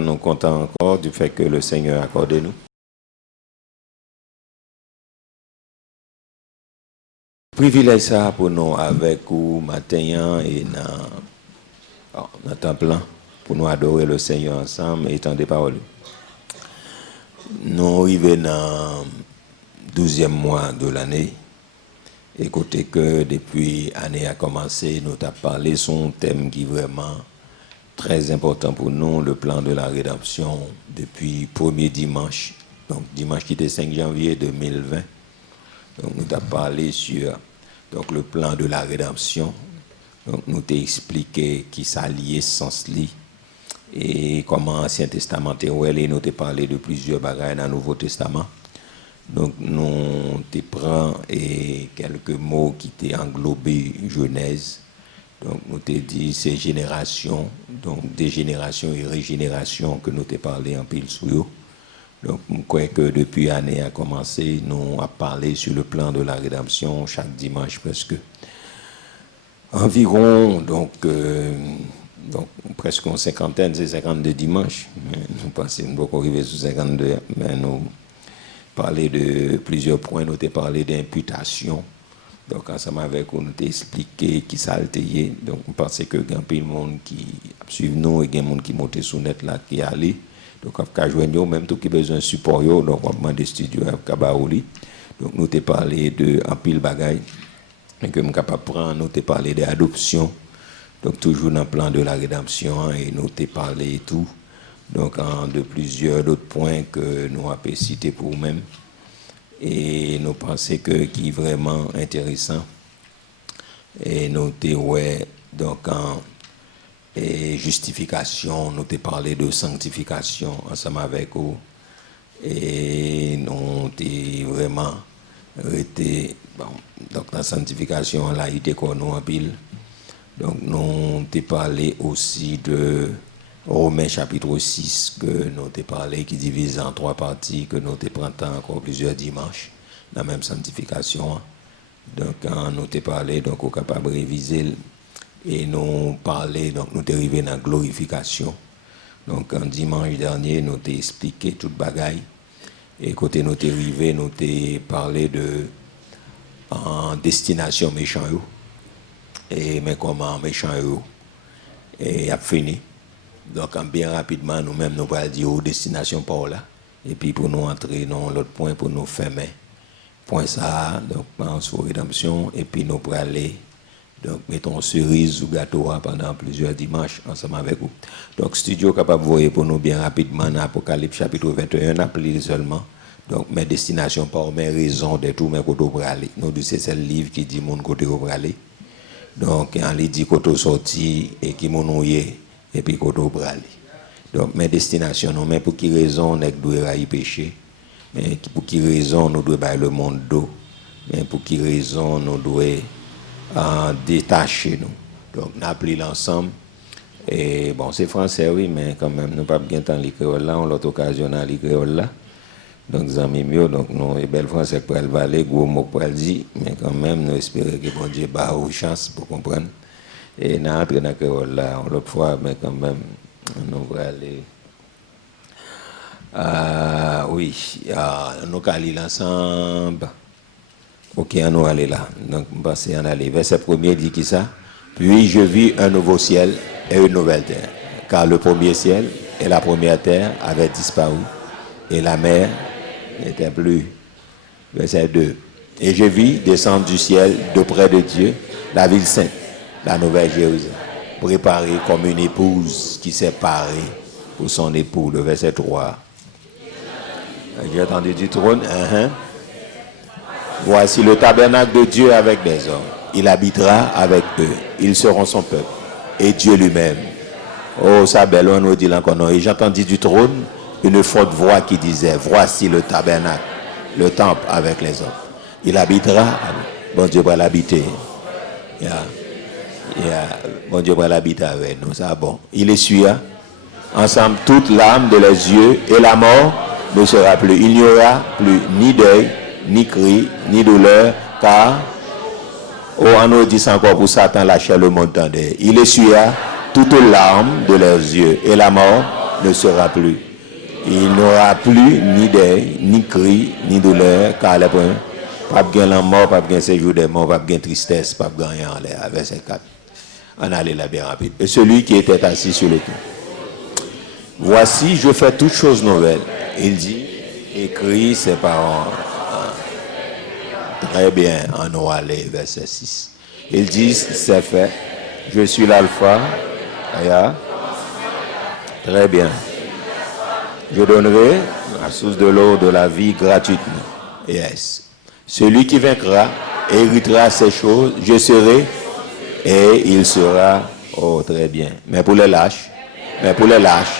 Nous comptons encore du fait que le Seigneur a accordé nous. Privilège ça pour nous avec vous matin et dans temps plein pour nous adorer le Seigneur ensemble et étendre des paroles. Nous arrivons dans le 12e mois de l'année. Écoutez que depuis l'année a commencé, nous avons parlé sur un thème qui est vraiment très important pour nous, le plan de la rédemption depuis premier dimanche, donc dimanche qui était 5 janvier 2020. Donc nous avons parlé sur le plan de la rédemption. Donc nous avons expliqué qui s'allie sens li et comment l'Ancien Testament est et nous avons parlé de plusieurs bagages dans le Nouveau Testament. Donc nous avons pris quelques mots qui étaient englobés Genèse. Donc, nous t'ai dit ces générations, donc des générations et régénération que nous t'ai parlé en pile sur eux. Donc, je crois que depuis l'année a commencé, nous avons parlé sur le plan de la rédemption chaque dimanche presque. Environ, presque une cinquantaine, c'est 52 dimanches. Nous pensons nous beaucoup arriver sur 52, mais nous parler de plusieurs points, nous t'ai parlé d'imputation. Donc, ensemble avec nous, nous t'ai expliqué qui ça a été. Donc, on pense que il y a un peu de monde qui suit nous et il y a des gens qui montent sur net là, qui allent. Donc, on a joindre même tout qui a besoin de support, donc on demande des studios à Kabaouli. Donc, nous t'ai parlé de un pile bagaille. Et que nous capable prendre, nous t'ai parlé d'adoption. Donc, toujours dans le plan de la rédemption, et nous t'ai parlé et tout. Donc, de plusieurs autres points que nous avons cités pour nous-mêmes. Et nous pensons que qui est vraiment intéressant. Et nous donc en justification, nous avons parlé de sanctification ensemble avec vous. Et nous avons vraiment été, donc la sanctification, là, il était qu'on nous en pile. Donc nous avons parlé aussi de Romains chapitre 6, que nous avons parlé, qui divise en 3 parties, que nous avons encore plusieurs dimanches, la même sanctification. Donc, nous avons parlé, donc, on est capable de réviser, et nous parlé, donc, nous sommes arrivés dans la glorification. Donc, un dimanche dernier, nous avons expliqué toute bagaille, et côté nous sommes arrivés, nous avons parlé de destination méchant, et mais comment méchant, et a fini. Donc, bien rapidement, nous-mêmes, nous allons dire aux destinations par là. Et puis, pour nous entrer dans l'autre point, pour nous fermer. Point ça, donc, en sous rédemption. Et puis, nous allons aller, donc, mettons cerise ou gâteau pendant plusieurs dimanches ensemble avec vous. Donc, studio capable de voir pour nous bien rapidement dans Apocalypse chapitre 21, appelé seulement. Donc, mes destinations par mes raisons de tout, mes côtés pour aller. Nous disons, c'est le livre qui dit mon côté pour aller. Donc, on lui dit côté sorti et qui mon et puis qu'on doit aller. Donc, mes destinations, non, mais pour qui raison nous devons y pécher, mais pour qui raison nous devons bailler le monde d'eau, mais pour qui raison nous devons détacher nous. Donc, nous appelons l'ensemble. Et bon, c'est français, oui, mais quand même, nous n'avons pas bien temps l'écrire là, on l'a l'autre occasion à l'écrire là. Donc, nous avons mieux, donc, nous, les belles français pour elle valer, gros mots pour elle dire, mais quand même, nous espérons que bon Dieu ait une chance pour comprendre. Et nous entrons dans le créole là, l'autre fois, mais quand même, nous allons aller. Nous allons aller ensemble. Ok, nous allons aller là. Donc, on va passer en aller. Verset 1er dit qui ça? Puis je vis un nouveau ciel et une nouvelle terre. Car le premier ciel et la première terre avaient disparu. Et la mer n'était plus. Verset 2. Et je vis descendre du ciel d'auprès de Dieu la ville sainte, la nouvelle Jérusalem, préparée comme une épouse qui s'est parée pour son époux. Le verset 3. J'ai entendu du trône. Voici le tabernacle de Dieu avec des hommes. Il habitera avec eux. Ils seront son peuple. Et Dieu lui-même. Oh, ça belle, on nous dit là encore non. Et j'ai entendu du trône une forte voix qui disait, voici le tabernacle, le temple avec les hommes. Il habitera. Bon Dieu va l'habiter. Bon Dieu va l'habiter avec nous. Ça bon. Il essuia ensemble toute l'âme de les yeux et la mort ne sera plus. Il n'y aura plus ni deuil, ni cri, ni douleur, car on nous dit encore pour Satan lâcher le monde tendait. Il essuia toute larme de leurs yeux et la mort ne sera plus. Il n'aura plus ni deuil, ni cri, ni douleur, car les points, pas de la mort, pas de séjour des morts, pas de tristesse, pas de rien en l'air. Verset 4. On allait là bien rapide. Et celui qui était assis sur le trône. Voici, je fais toutes choses nouvelles. Il dit, écrit ses paroles. Très bien, on va aller, verset 6. Il dit, c'est fait. Je suis l'alpha. Très bien. Je donnerai la source de l'eau de la vie gratuitement. Yes. Celui qui vaincra héritera ces choses. Je serai et il sera. Oh, très bien. Mais pour les lâches,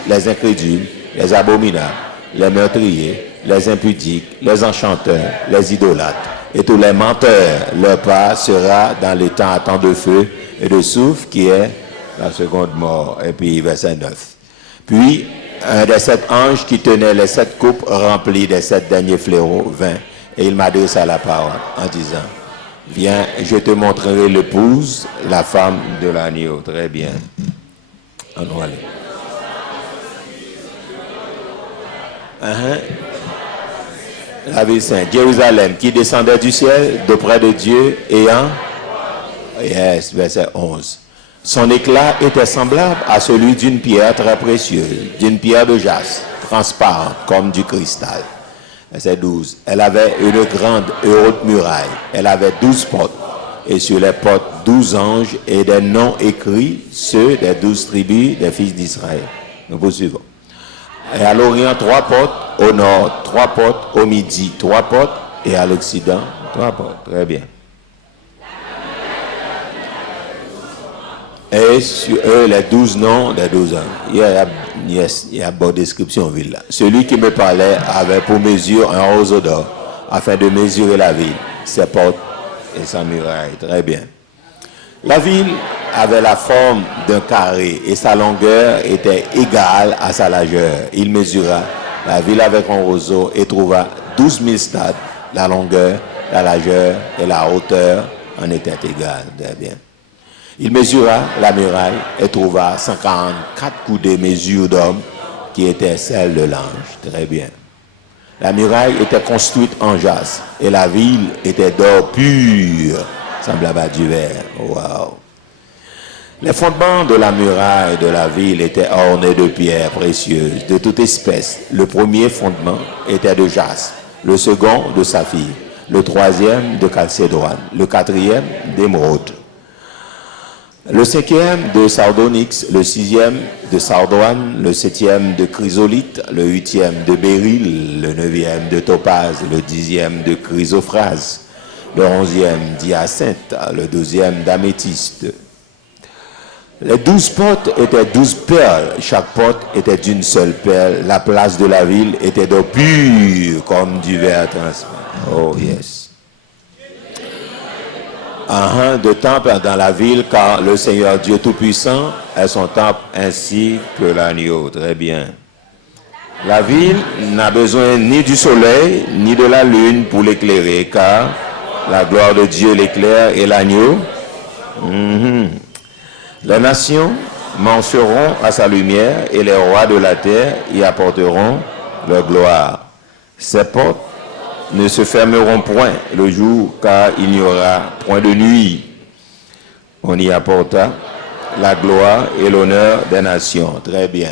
les incrédules, les abominables, les meurtriers, les impudiques, les enchanteurs, les idolâtres et tous les menteurs, leur part sera dans le temps à temps de feu et de souffle qui est la seconde mort. Et puis verset 9. Puis un des 7 anges qui tenait les 7 coupes remplies des 7 derniers fléaux vint et il m'adressa la parole en disant, viens, je te montrerai l'épouse, la femme de l'agneau. Très bien. On va aller. La ville sainte, Jérusalem, qui descendait du ciel d'auprès de Dieu, ayant, yes, verset 11. Son éclat était semblable à celui d'une pierre très précieuse, d'une pierre de jaspe, transparente comme du cristal. Verset 12. Elle avait une grande et haute muraille. Elle avait 12 portes, et sur les portes 12 anges et des noms écrits, ceux des 12 tribus des fils d'Israël. Nous poursuivons. Et à l'Orient, 3 portes, au nord, 3 portes, au midi, 3 portes, et à l'Occident, 3 portes. Très bien. Et sur eux, les 12 noms des 12 ans. Il y a bonne description ville là. Celui qui me parlait avait pour mesure un roseau d'or, afin de mesurer la ville, ses portes et sa muraille. Très bien. La ville avait la forme d'un carré et sa longueur était égale à sa largeur. Il mesura la ville avec un roseau et trouva 12 000 stades. La longueur, la largeur et la hauteur en étaient égales. Très bien. Il mesura la muraille et trouva 144 coudées mesure d'homme qui étaient celles de l'ange. Très bien. La muraille était construite en jaspe et la ville était d'or pur, semblable à du verre. Wow. Les fondements de la muraille de la ville étaient ornés de pierres précieuses de toute espèce. Le premier fondement était de jaspe, le second de saphir, le troisième de calcédoine, le quatrième d'émeraude, le 5e de sardonyx, le 6e de sardoine, le 7e de chrysolite, le 8e de béryl, le 9e de topaze, le 10e de chrysophrase, le 11e d'hyacinthe, le 12e d'améthyste. Les 12 portes étaient 12 perles, chaque porte était d'une seule perle. La place de la ville était d'eau pure comme du verre transparent. Oh yes. De temple dans la ville, car le Seigneur Dieu Tout-Puissant est son temple ainsi que l'agneau. Très bien. La ville n'a besoin ni du soleil, ni de la lune pour l'éclairer, car la gloire de Dieu l'éclaire et l'agneau. Les nations marcheront à sa lumière et les rois de la terre y apporteront leur gloire. Ses portes ne se fermeront point le jour, car il n'y aura point de nuit. On y apporta la gloire et l'honneur des nations. Très bien.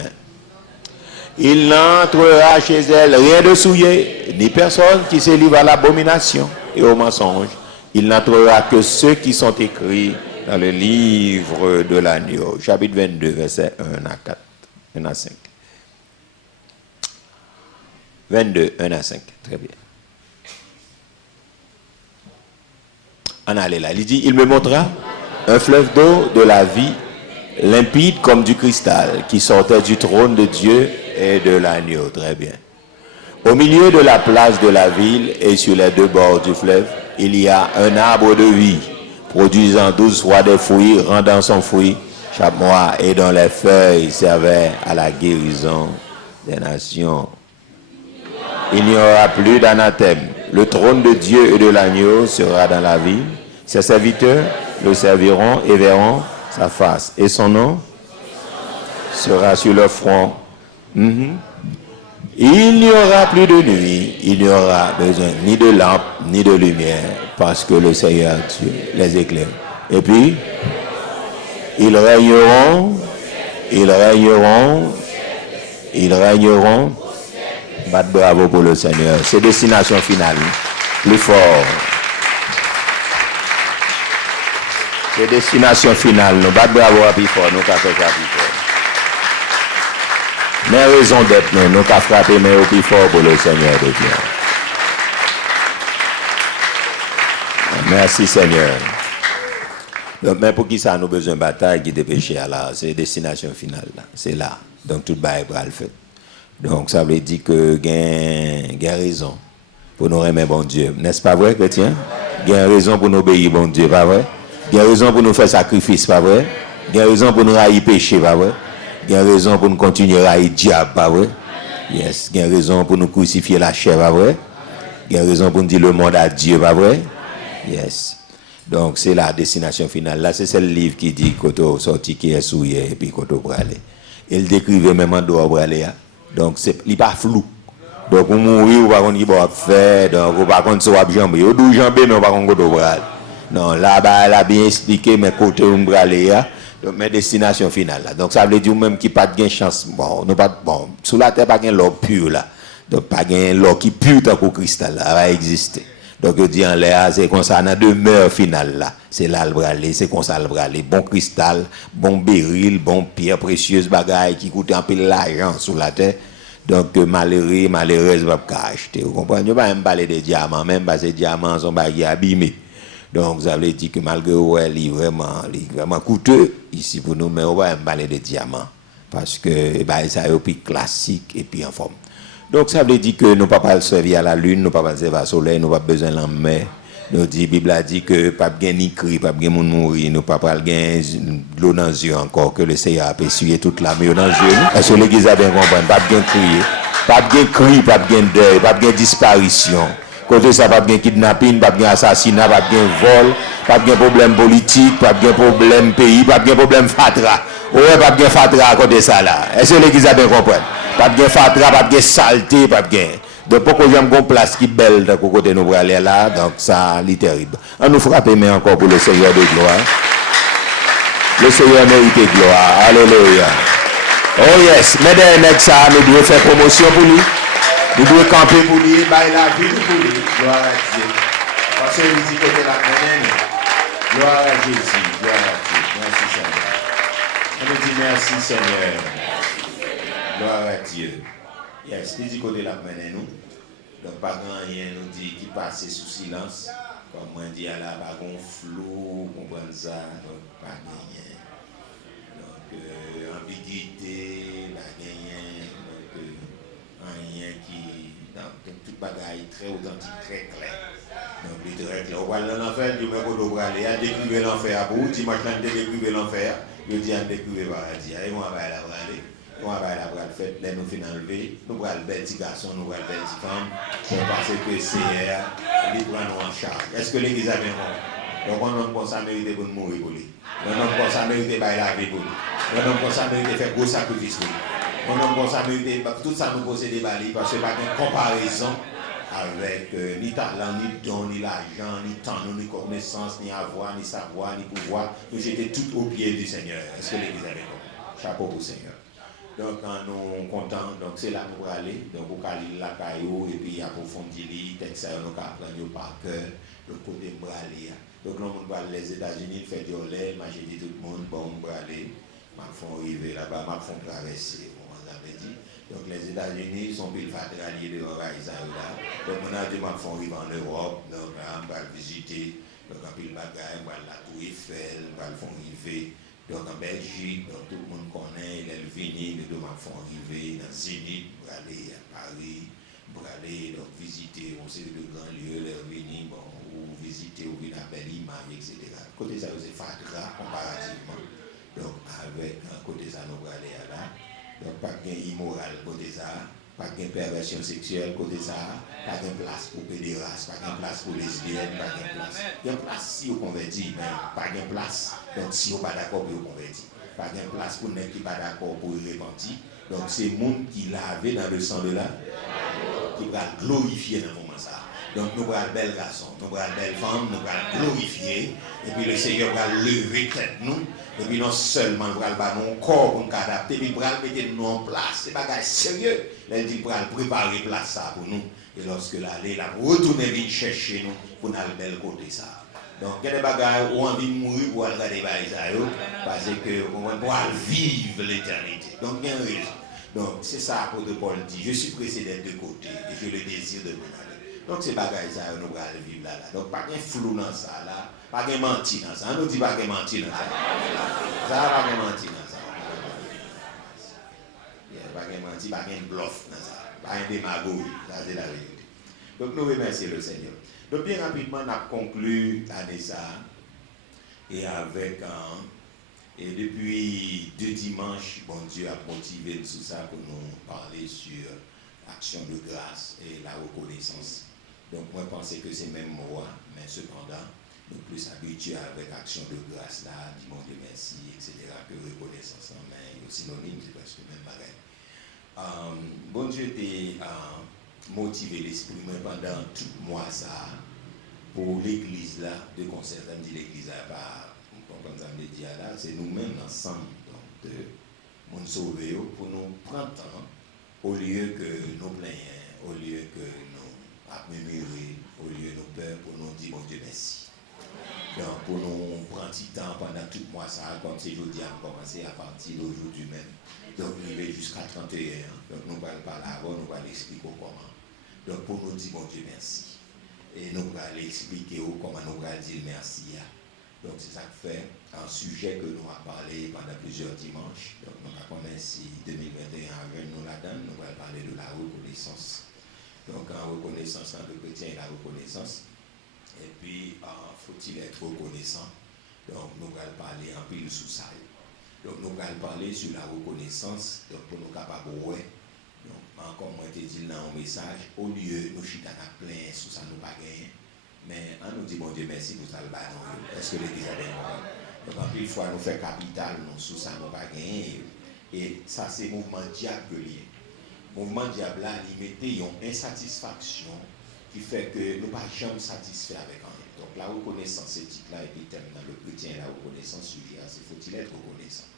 Il n'entrera chez elle rien de souillé, ni personne qui se livre à l'abomination et au mensonge. Il n'entrera que ceux qui sont écrits dans le livre de l'agneau. Chapitre 22, versets 1 à 4, 1 à 5. 22, 1 à 5. Très bien. On allait là. Il dit, il me montra un fleuve d'eau de la vie, limpide comme du cristal, qui sortait du trône de Dieu et de l'agneau. Très bien. Au milieu de la place de la ville et sur les 2 bords du fleuve, il y a un arbre de vie, produisant 12 fois des fruits, rendant son fruit chaque mois, et dont les feuilles servaient à la guérison des nations. Il n'y aura plus d'anathème. Le trône de Dieu et de l'agneau sera dans la ville. Ses serviteurs le serviront et verront sa face. Et son nom sera sur leur front. Il n'y aura plus de nuit, il n'y aura besoin ni de lampe, ni de lumière, parce que le Seigneur Dieu les éclaire. Et puis, ils régneront, ils régneront, ils régneront. Batte bravo pour le Seigneur. C'est destination finale. Plus fort. C'est destination finale. Nous batte bravo à plus fort. Nous avons fait ça plus fort. Mais raison d'être, nous avons frappé mais au plus fort pour le Seigneur de Dieu. Merci Seigneur. Donc, mais pour qui ça nous besoin de bataille qui dépêche là, c'est destination finale là. C'est là. Donc tout le bail va le faire. Donc ça veut dire que gain raison pour nous remettre bon Dieu. N'est-ce pas vrai, chrétien? Gain raison pour nous obéir bon Dieu, pas vrai? Gain raison pour nous faire sacrifice, pas vrai? Gain raison pour nous haïr péché, pas vrai? Gain raison pour nous continuer à haïr diable, pas vrai? Yes. Gain raison pour nous crucifier la chair, pas vrai? Gain raison pour nous dire le monde à Dieu, pas vrai? Yes. Donc c'est la destination finale. Là, c'est le livre qui dit qu'on sorti qui est souillé et puis qu'on doit aller. Il décrivait même en dehors pour aller. Donc c'est il pas flou. Donc on mourir ou pas qu'on y va faire donc ou pas qu'on soit jambé. Ou 12 jambé mais pas qu'on doit aller. Non, là-bas elle a bien expliqué mes côtés où on aller. Donc mes destinations finales là. Donc ça veut dire même qui pas de chance. Bon, nous pas bon, sous la terre pas gain l'eau pure là. Donc pas gain l'eau qui pure tant qu'au cristal là, va exister. Donc je dis en l'air, c'est comme ça, dans la demeure finale là. C'est là le bralé, c'est comme ça le bralé. Bon cristal, bon béryl, bon pierre précieuse, bagaille qui coûte un peu l'argent sous la terre. Donc malheureux, malheureuse, va pas acheter. Vous comprenez? Je ne vais pas même parler de diamants, même parce que les diamants sont abîmés. Donc ça veut dire que malgré ouais, il est vraiment coûteux ici pour nous, mais on va même parler de diamants. Parce que bah, ça est plus classique et puis en forme. Donc ça veut dire que nous ne pouvons pas servir à la lune, nous ne pouvons pas servir au soleil, nous n'avons pas besoin de la mer. Nous dit, la Bible a dit que pas de ni cri, pas de monde mourir, nous ne pouvons pas de l'eau dans les yeux encore, que le Seigneur a essuyer toute la mer dans les yeux. Est-ce que l'Église a bien compris? Pas de crier, pas de cri, pas de deuil, pas de disparition. Côté ça, pas de kidnapping, pas de assassinat, pas de vol, pas de problème politique, pas de problème pays, pas de problème fatra. Ouais, pas de fatra à côté ça là. Est-ce que l'Église a bien compris? Pas de fatra, pas de saleté, pas de gain. Donc, pourquoi j'aime une place qui est belle de côté nous aller là, donc ça, c'est terrible. On nous frappe, mais encore pour le Seigneur de gloire. Le Seigneur mérite gloire. Alléluia. Oh yes, mais derrière ça, nous devons faire promotion pour lui. Nous devons camper pour lui, bailler la vie pour lui. Gloire à Dieu. Parce que nous dit côté la monnaie. Gloire à Jésus. Gloire à Dieu. Merci Seigneur. On nous dit merci Seigneur. Gloire à Dieu. Yes, nous dit côté la monnaie nous. Donc pas grand rien nous dit qui passe sous silence. Comme on dit à la bagon flou, comprendre ça. Donc pas rien. Donc ambiguïté, pas rien. Donc rien qui donc tout bagaille très authentique, très clair. Donc il est très clair. On va dans l'enfer, Dieu m'a dit pour aller, à décrire l'enfer à vous, dimanche on décrire l'enfer, je dis à décrire le paradis. Et on va aller pour aller. On va aller pour le fait, là nous finissons enlever, nous allons bel petit garçon, nous allons bel petit femme, parce que c'est il prend nous en charge. Est-ce que l'église a bien compris? Donc un homme comme ça mérite pour mourir pour lui. Un homme comme ça mérite de la vie pour lui. Un homme comme ça mérite de faire gros sacrifices pour lui. Un homme comme ça mérite tout ça nous pose des balises parce que pas de comparaison avec ni talent, ni don, ni l'argent, ni temps, ni connaissance, ni avoir, ni savoir, ni pouvoir. Nous j'étais tout au pied du Seigneur. Est-ce que l'église a bien compris? Chapeau pour le Seigneur. Donc, quand nous sommes contents, donc c'est là que nous allons aller. Donc, vous allez la caillou et puis approfondir les textes, nous allons apprendre par cœur, le côté de aller. Donc, nous allons aller les États-Unis, faire du lait, j'ai dit tout le monde, bon, nous allons aller, nous allons arriver là-bas, nous allons traverser, on l'avait dit. Donc, les États-Unis sont plus fatigués de Israël là. Donc, on a dit, nous allons arriver en Europe, donc, on va visiter, donc, on va bagaille, on va la Tour Eiffel, on va arriver. Donc en Belgique, donc, tout le monde connaît, il est venu, les deux font arriver dans Zénith, pour aller à Paris, pour aller donc, visiter, on sait de grands lieux, les venir, bon, ou visiter, ou venir à Belle-Image, etc. Côté ça, c'est Fatra comparativement. Donc avec côté ça, nous allons aller là. Donc pas de immoral côté ça, pas de perversion sexuelle côté ça, pas de place pour pédéraste, pas de place pour lesbiennes, pas de place. Il y a une place si vous convertit, mais pas de place. Donc si vous n'êtes pas d'accord, vous convertir. pas de place pour ne qui pas d'accord pour y repentir. Donc c'est le monde qui lavé dans le sang de la qui va glorifier dans le moment ça. Donc nous allons bel garçon, nous allons belle femme, nous allons glorifier. Et puis le Seigneur va lever tête nous. Et puis non seulement nous allons battre mon corps pour nous adapter, mais nous allons mettre nous en place. C'est pas sérieux. Il dit pour préparer place ça pour nous. Et lorsque l'aller, la retourner venir chercher nous pour nous aller bel côté ça. Donc il y a des bagages où on envie de mourir pour aller regarder ça parce que on va vivre l'éternité. Donc il y a une raison. Donc c'est ça que Paul dit. Je suis pressé d'être de côté et j'ai le désir de m'en aller. Donc c'est bagages ça nous allons vivre là. Donc pas de flou dans ça là, pas de mentir dans ça. On nous dit pas de mentir dans ça. Ça pas de mentir dans ça. Pas de mentir, pas de bluff dans ça. Pas de démagogie, ça c'est la vérité. Donc nous remercions le Seigneur. Donc bien rapidement, on a conclu l'année ça et avec et depuis 2 dimanches, bon Dieu a motivé tout ça pour nous parler sur l'action de grâce et la reconnaissance. Donc moi je pensais que c'est même moi, mais cependant, nous plus habitués avec action de grâce là, dis mon Dieu merci, etc. que reconnaissance, mais aussi synonyme, c'est parce que même pareil. Bon Dieu t'a motivé l'esprit pendant tout le mois ça pour l'église là de concert. Ça me dit l'église là pas comme ça me dit là, c'est nous-mêmes ensemble donc de mon sauver pour nous prendre temps au lieu que nous plaignons, au lieu que nous murmurer, au lieu de nous peur pour nous dire mon Dieu merci. Donc pour nous prendre du temps pendant tout le mois ça, comme c'est jeudi à commencer à partir d'aujourd'hui même. Donc nous allons jusqu'à 31. Donc nous allons parler avant, nous allons expliquer comment. Donc pour nous dire mon Dieu merci. Et nous allons expliquer comment nous allons dire merci. Donc c'est ça que fait un sujet que nous avons parlé pendant plusieurs dimanches. Donc nous avons commencé 2021 avec nous là-dedans. Nous allons parler de la reconnaissance. Donc en reconnaissance, dans le chrétien et la reconnaissance. Et puis faut-il être reconnaissant. Donc nous allons parler un peu sous ça. Donc nous allons parler sur la reconnaissance. Donc pour nous capables de ouais. Donc encore moi te dit dans un message, au lieu nous chita plein sous ça nous pas gagner. Mais on nous dit, bon Dieu, merci pour ça le ballon. Est-ce que l'église a bien compris? Donc, en plus, il faut nous faire capital, nous, sous ça, nous pas gagner. Et ça, c'est le mouvement diable lié. Le mouvement diable, là, il mettait une insatisfaction qui fait que nous ne sommes pas jamais satisfaits avec rien. Donc, la reconnaissance, ce titre-là, est thème dans le chrétien, la reconnaissance, c'est faut-il être reconnaissant?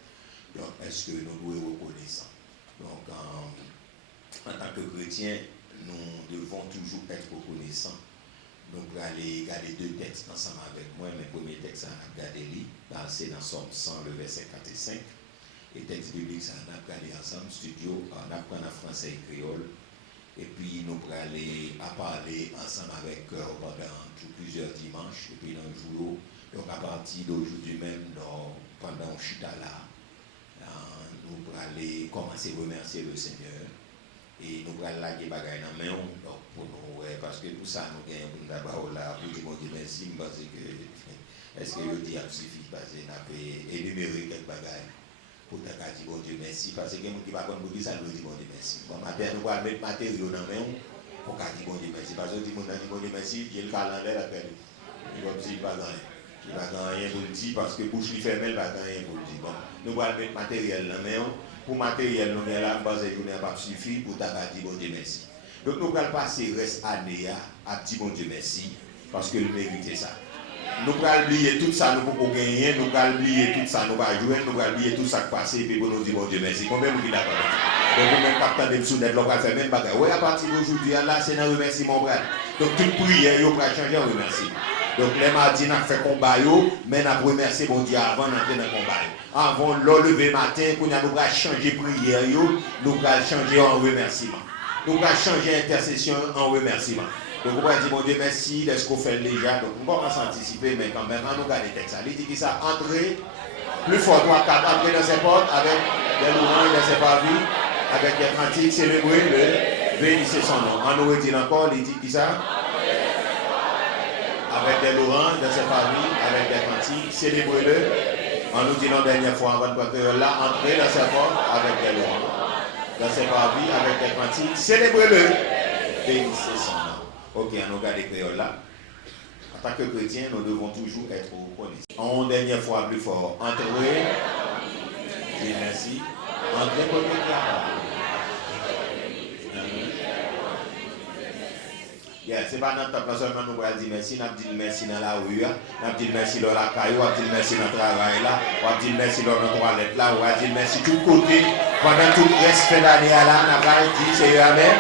Donc, est-ce que nous devons être reconnaissants? Donc, en tant que chrétien, nous devons toujours être reconnaissants. Donc, vous allez regarder 2 textes ensemble avec moi. Mes premiers textes, on a regardé, c'est dans Somme 100, le verset 4 et 5. Et texte biblique, ça, on a regardé ensemble, studio, on apprend en français et créole. Et puis, nous allons aller à parler ensemble avec pendant plusieurs dimanches. Et puis, dans le jour, donc à partir d'aujourd'hui même, pendant Chita là, nous allons aller commencer à remercier le Seigneur. Et nous allons laguer bagaille dans la main. Pour nous, parce que tout ça, nous gagnons d'abord là, pour dire, mon Dieu, merci, parce que, est-ce que je dis à suffit, parce que nous avons énuméré quelques bagages pour te dire, mon Dieu, merci, parce que quelqu'un qui va comme vous dire, ça nous dit, mon Dieu, merci. Bon, matin, nous allons mettre matériaux dans la main, pour dire, mon Dieu, merci, parce que nous dit, mon Dieu, merci, il y a le calendrier après nous. Il va dire, pas rien. Il va rien pour le dire, parce que bouche lui fermée, il va rien pour le dire. Bon, nous allons mettre matériel dans la main, pour matériel, nous allons là, parce que nous n'avons pas suffi, pour te dire, mon Dieu, merci. Donc nous allons passer reste année à dire mon Dieu merci parce que nous méritons ça. Nous allons oublier tout ça, nous pouvons gagner, nous allons oublier tout ça, nous allons jouer, nous allons oublier tout ça qui passe et puis nous dire mon Dieu merci. Combien vous dites d'accord? Donc vous même capteur de sous-net, on va faire même bagarre. Oui, à partir d'aujourd'hui, là, c'est un remerciement, mon frère. Donc toute prière, vous pouvez changer en remercie. Donc les mardis, nous avons fait combat, mais nous avons remercié mon Dieu avant d'entrer dans le combat. Avant le lever matin, pour nous allons changer prière, nous allons changer en remerciement. Nous allons changer l'intercession en remerciement. Donc, on va dire, mon Dieu, merci de ce qu'on fait déjà. Donc, on commence à anticiper, mais quand même, on nous garde les textes. Il dit que ça, entrer, plus fort, 3, 4, entrer dans ses portes avec des louanges dans ses parvis, avec des cantiques, célébrer le bénissez son nom. On nous dit encore, il dit que ça, avec des louanges dans ses parvis, avec des cantiques, célébrer le. On nous dit la dernière fois, avant de là, entrer dans ses portes avec des louanges. Dans ses parvis, avec des cantiques, célébrez-le. Bénissez son nom. Ok, on regarde les créoles là. En tant que chrétien, nous devons toujours être reconnaissants. En dernière fois, plus fort. Entrez Dis merci. Entrez pour le c'est pas dans le temps seulement nous allons dire merci, nous disons merci dans la rue, nous disons merci dans la caillou, nous disons merci dans le travail là, nous disons merci dans notre toilette là, nous disons merci tout côté. Pendant tout le reste de l'année là, nous allons dire Seigneur, amen.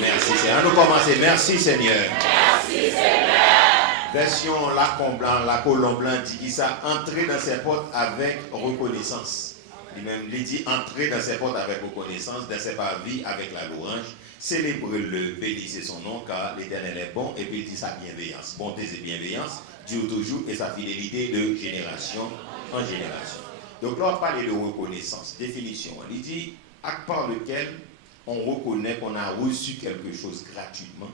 Merci Seigneur. Nous commençons. Merci Seigneur. Merci Seigneur. Version Lacon blanc, la colombe blanc dit ça, entrer dans ses portes avec reconnaissance. Lui-même, il dit entrer dans ses portes avec reconnaissance, dans ses parvis avec la louange. Célébrez-le, bénissez son nom, car l'Éternel est bon, et puis il dit sa bienveillance. Bonté et bienveillance dure toujours, et sa fidélité de génération en génération. Donc là, on parle de reconnaissance, définition. Il dit, acte par lequel on reconnaît qu'on a reçu quelque chose gratuitement,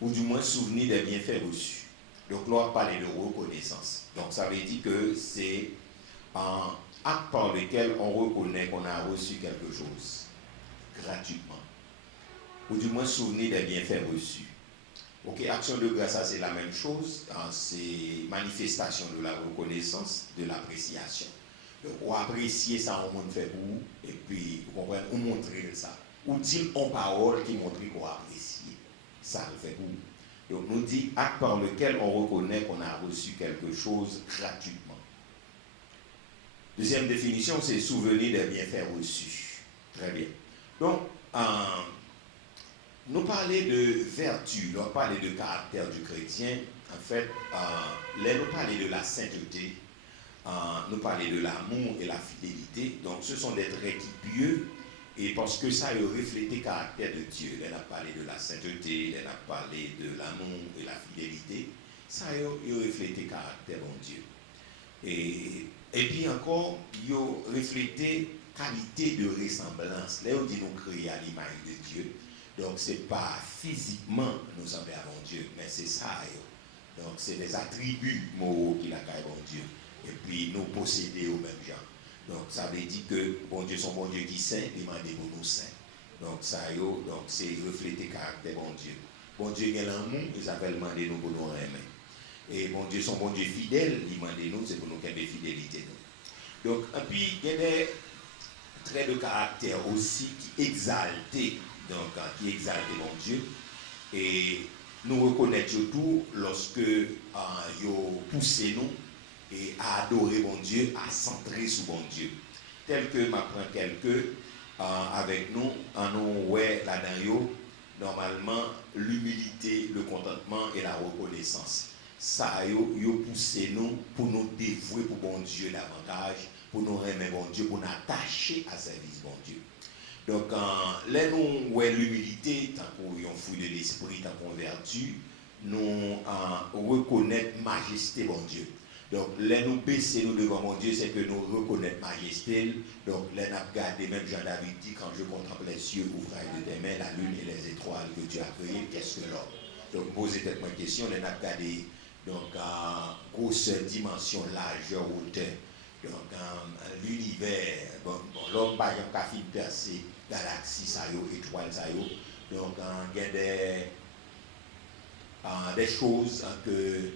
ou du moins souvenir des bienfaits reçus. Donc là, on parle de reconnaissance. Donc ça veut dire que c'est un acte par lequel on reconnaît qu'on a reçu quelque chose gratuitement, ou du moins souvenir des bienfaits reçus. Ok, action de grâce, ça c'est la même chose, c'est manifestation de la reconnaissance, de l'appréciation. Donc on apprécie ça, on monde fait pour vous, et puis vous comprenez, on montre ça. Ou dire en parole qui montre qu'on apprécie, ça le fait pour vous. Donc nous dit acte par lequel on reconnaît qu'on a reçu quelque chose gratuitement. Deuxième définition, c'est souvenir des bienfaits reçus. Très bien. Donc, nous parler de vertu, nous parler de caractère du chrétien, en fait, là nous parler de la sainteté, nous parler de l'amour et la fidélité. Donc, ce sont des traits qui pieux, et parce que ça a reflété le caractère de Dieu. Là, on a parlé de la sainteté, là, on a parlé de l'amour et la fidélité. Ça a reflété le caractère de Dieu. Et puis encore, il a reflété qualité de ressemblance. Là, on dit nous créer à l'image de Dieu. Donc, ce n'est pas physiquement nous semblons à Dieu, mais c'est ça. Donc, c'est des attributs moraux qu'il a créé bon Dieu. Et puis, nous posséder au même genre. Donc, ça veut dire que bon Dieu, son bon Dieu qui saint, il demande pour nous saints. Donc, ça, donc, c'est refléter le caractère bon Dieu. Bon Dieu, il a l'amour, il s'appelle demander nous pour nous aimer. Et bon Dieu, son bon Dieu fidèle, il demande nous, c'est pour nous qu'il y ait des fidélités. Donc, et puis, il y a des traits de caractère aussi qui exaltent, donc, qui exaltent mon Dieu. Et nous reconnaître surtout lorsque ils poussent nous et à adorer mon Dieu, à centrer sur mon Dieu. Tel que m'apprend quelques avec nous, en nous, ouais, là-dedans, normalement, l'humilité, le contentement et la reconnaissance. Ça yo poussé nous pour nous dévouer pour bon Dieu davantage, pour nous aimer bon Dieu, pour nous attacher à service bon Dieu. Donc, là nous ouais l'humilité, tant qu'on y fruit de l'esprit, tant qu'on vertu, nous reconnaître majesté bon Dieu. Donc, là nous baisser nous devant mon Dieu, c'est que nous reconnaître majesté. Donc, là nous regardons, même Jean-David dit, quand je contemple les cieux, ouvrage de tes mains, la lune et les étoiles que Dieu a créées, qu'est-ce que l'homme? Donc, posez peut-être ma question, là nous regardons. Donc, grosse dimension, largeur, hauteur. Donc, l'univers, l'homme, par exemple, a fait percer galaxies, étoiles, donc, il y a des choses que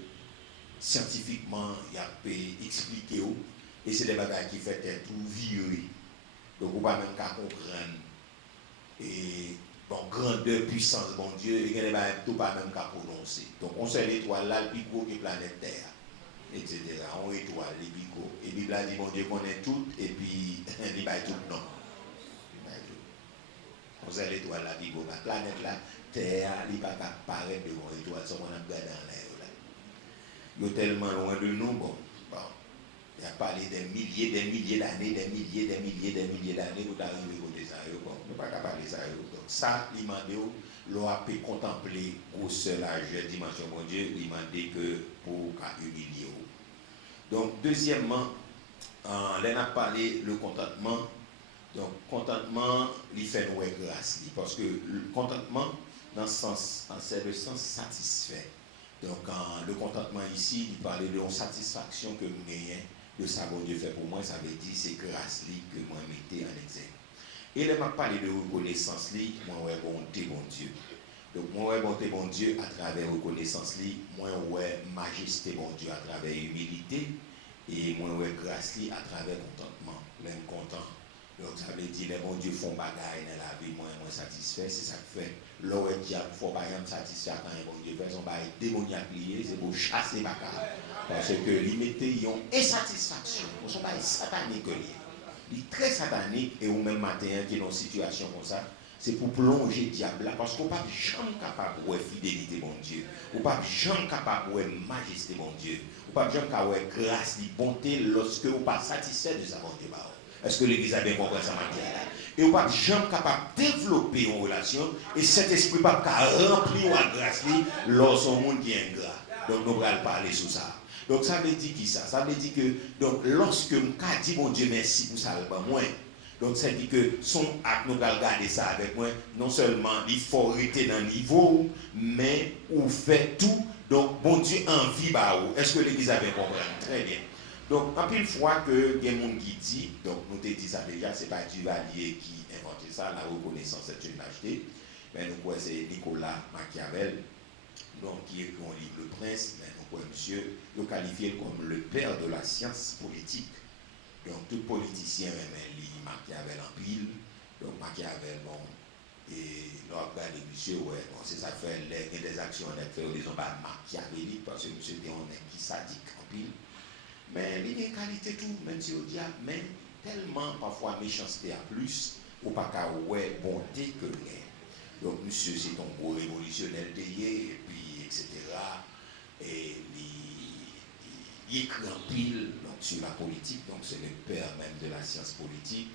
scientifiquement, il y a pu expliquer, et c'est des bagages qui font tout virer. Donc, on ne peut pas même comprendre. Et bon, grandeur, puissance, bon Dieu, il y a des bagages tout pas même qu'à prononcer. Donc, on sait l'étoile là, le plus gros que la planète Terre, etc. On étoile, les plus gros. Et Bible a dit, bon Dieu connaît tout, et puis, il va tout non. On sait l'étoile là, la planète là, Terre, il va pas paraître devant l'étoile, ça on a regardé dans l'air là. Il est tellement loin de nous, bon. Il a parlé des milliers d'années, des milliers d'années pour arriver côté ça. Bon, on ne peut pas parler ça. Donc ça, il m'a dit, l'on a pu contempler grosseur, largeur, dimension, mon Dieu, il m'a dit que pour humilier. Donc, deuxièmement, là, on a parlé le contentement. Donc, contentement, il fait nous grâce. Parce que le contentement, dans le sens, c'est le sens satisfait. Donc, le contentement ici, il parlait de la satisfaction que nous gagnons de ça, bon Dieu fait pour moi, ça veut dire c'est grâce que moi mettez en exergue. Et là, m'a parlé de reconnaissance, moi, ouais, bonté, bon Dieu. Donc, moi, ouais, bonté, bon Dieu, à travers reconnaissance, moi, ouais, majesté, bon Dieu, à travers humilité, et moi, ouais, grâce, à travers contentement. l'aime content. Donc ça veut dire les bons Dieu font bagaille dans la vie, moins satisfait, c'est ça qui fait. L'eau est diable, il faut pas être satisfait quand un bon Dieu fait son bail démoniaque lié, c'est pour chasser bagaille. Parce que limiter, ils ont insatisfaction, ils sont pas sataniques liés. Il est très satanique et au même matin qui est dans une situation comme ça, c'est pour plonger le diable là, parce qu'on n'est pas jamais capable de fidélité bon Dieu, on n'est pas jamais capable de majesté bon Dieu, on n'est pas jamais capable de grâce, de bonté lorsque on n'est pas satisfait de sa bonté. Est-ce que l'Église a bien compris ça matière? Et on n'est pas jamais capable de développer une relation et cet esprit n'est pas capable de remplir la grâce lorsqu'on monde qui est ingrat. Donc nous allons parler sur ça. Donc ça veut dire qui ça? Ça veut dire que donc, lorsque je dis mon Dieu merci pour ça, moi. Donc ça veut dire que son acte, nous allons garder ça avec moi. Non seulement il faut rester dans le niveau, mais on fait tout. Donc bon Dieu envie bah où. Est-ce que l'Église a bien compris? Très bien. Donc en pile fois que il y a des gens qui dit, donc nous t'ai dit ça déjà, c'est pas Duvalier qui a inventé ça, la reconnaissance est une lâcheté. Mais nous quoi c'est Nicolas Machiavel, donc qui écrit un livre Le Prince, mais nous quoi monsieur, le qualifié comme le père de la science politique. Donc tout politicien même lit Machiavel en pile. Donc Machiavel, bon, et nous avons regardé monsieur, ouais, bon, c'est ça fait des actions on a fait, ils ont pas machiavélique parce que monsieur était un qui sadique en pile. Mais il y a une qualité tout, même si on dit, mais tellement parfois méchanceté à plus, ou pas qu'à ouais bonté que rien. Donc monsieur c'est un gros révolutionnaire et puis etc. Et il écrit en pile donc, sur la politique, donc c'est le père même de la science politique,